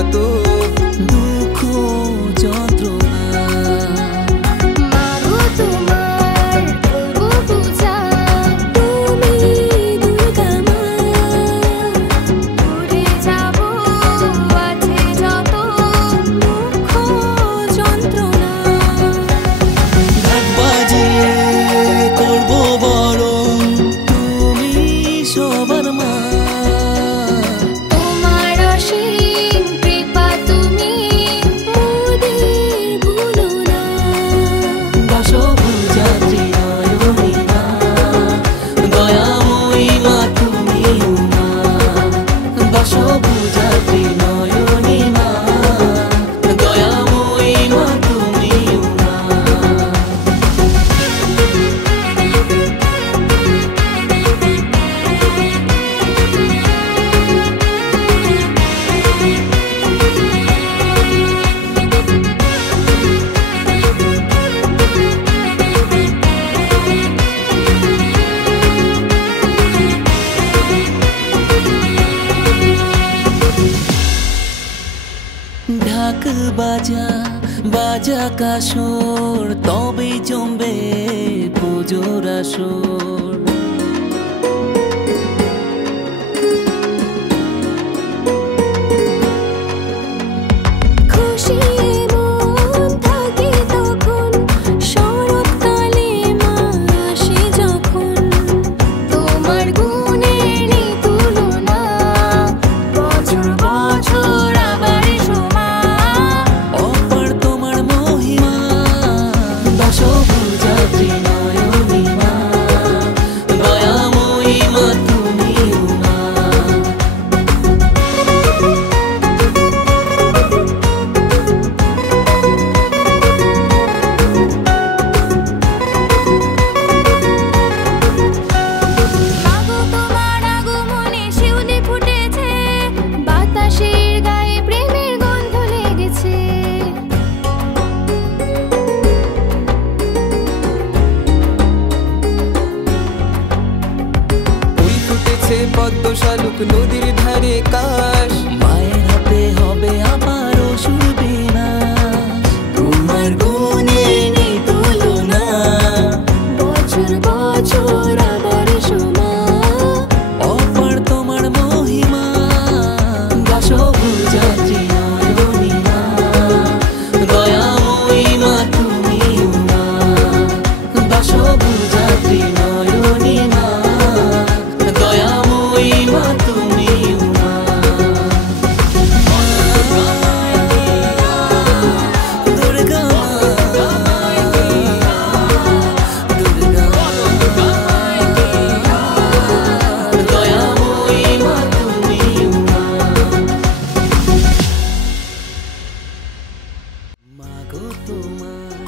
যত দুঃখ যন্ত্রণা। মাগো তোমার করবো পূজা, তুমি দুর্গা মা। ভুলে যাবো আছে যত দুঃখ যন্ত্রণা। ঢাক বাজিয়ে করবো বরণ, তুমি সবার মা। তোমার অসীম কৃপা তুমি মোদের ভুলো না। দশভুজা ত্রিনয়নী মা, দয়াময়ী মা তুমি মা। দশভুজা ত্রিনয়নী মা, দয়াময়ী মা তুমি মা। ঢাক বাজা বাজা কাসর, তবে জমবে পুজোর আসর। খুশি মন থাকে তখন, শরৎকালে মা আসে যখন। তোমার গুণের নেই তুলনা, বছর বছর আবার সমা। অপার তোমার মহিমা, দশভুজা ত্রিনয়নী মা, দয়াময়ী মা তুমি মা। মাগো তোমার আগমনে শিউলি ফুটেছে, বাতাসের গায়ে প্রেমের গন্ধ লেগেছে। ফুল ফুটেছে পদ্ম শালুক নদীর ধারে কাশ, মায়ের হাতে হবে আমার অসুর বিনাশ। তোমার গুণে নেই তুলনা, বছর বছর আবার সমা। অপার তোমার মহিমা, দশভুজা ত্রিনয়নী মা, দয়াময়ী মা তুমি মা। দশভুজা ত্রিনয়নী মা, দয়াময়ী মা তুমি মা। দুর্গা মা, দুর্গা দয়াময়ী মা তুমি মা। মাগো তোমার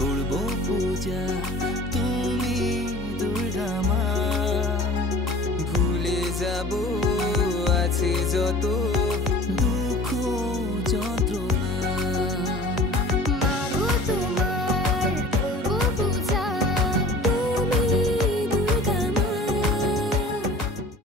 করবো পূজা, তুমি দুর্গা মা। ভুলে যাবো আছে যত